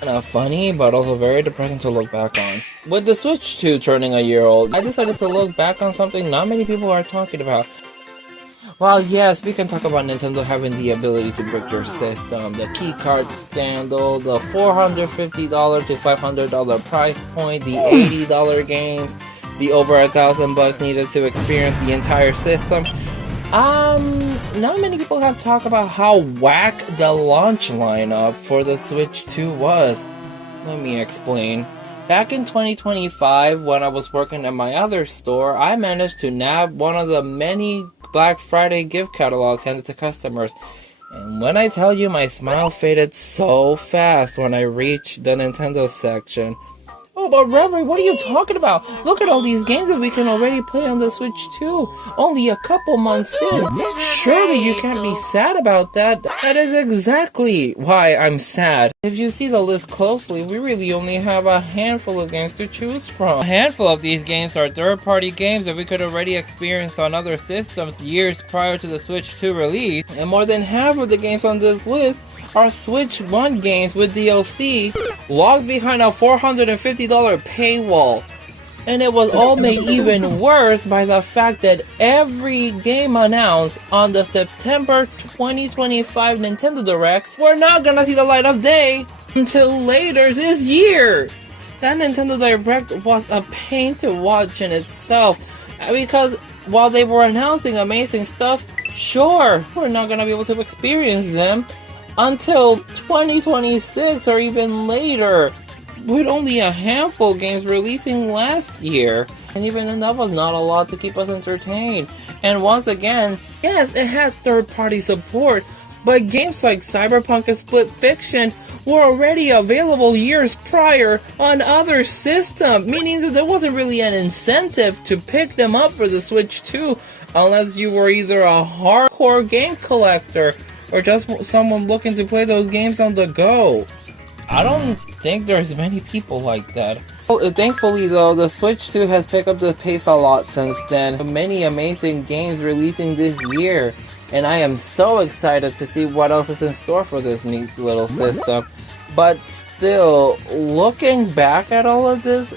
Kinda funny, but also very depressing to look back on. With the Switch 2 turning a year old, I decided to look back on something not many people are talking about. While yes, we can talk about Nintendo having the ability to brick your system, the keycard scandal, the $450 to $500 price point, the $80 games, the over $1,000 needed to experience the entire system. Not many people have talked about how whack the launch lineup for the Switch 2 was. Let me explain. Back in 2025, when I was working at my other store, I managed to nab one of the many Black Friday gift catalogs handed to customers. And when I tell you, my smile faded so fast when I reached the Nintendo section. Oh, but Reverie, what are you talking about? Look at all these games that we can already play on the Switch 2. Only a couple months in. Surely you can't be sad about that. That is exactly why I'm sad. If you see the list closely, we really only have a handful of games to choose from. A handful of these games are third-party games that we could already experience on other systems years prior to the Switch 2 release. And more than half of the games on this list are Switch 1 games with DLC locked behind a $450 paywall. And it was all made even worse by the fact that every game announced on the September 2025 Nintendo Direct were not gonna see the light of day until later this year. That Nintendo Direct was a pain to watch in itself, because while they were announcing amazing stuff, sure, we're not gonna be able to experience them until 2026 or even later, with only a handful of games releasing last year. And even then, that was not a lot to keep us entertained. And once again, yes, it had third-party support, but games like Cyberpunk and Split Fiction were already available years prior on other systems, meaning that there wasn't really an incentive to pick them up for the Switch 2 unless you were either a hardcore game collector or just someone looking to play those games on the go. I don't think there's many people like that. Thankfully though, the Switch 2 has picked up the pace a lot since then. Many amazing games releasing this year, and I am so excited to see what else is in store for this neat little system. But still, looking back at all of this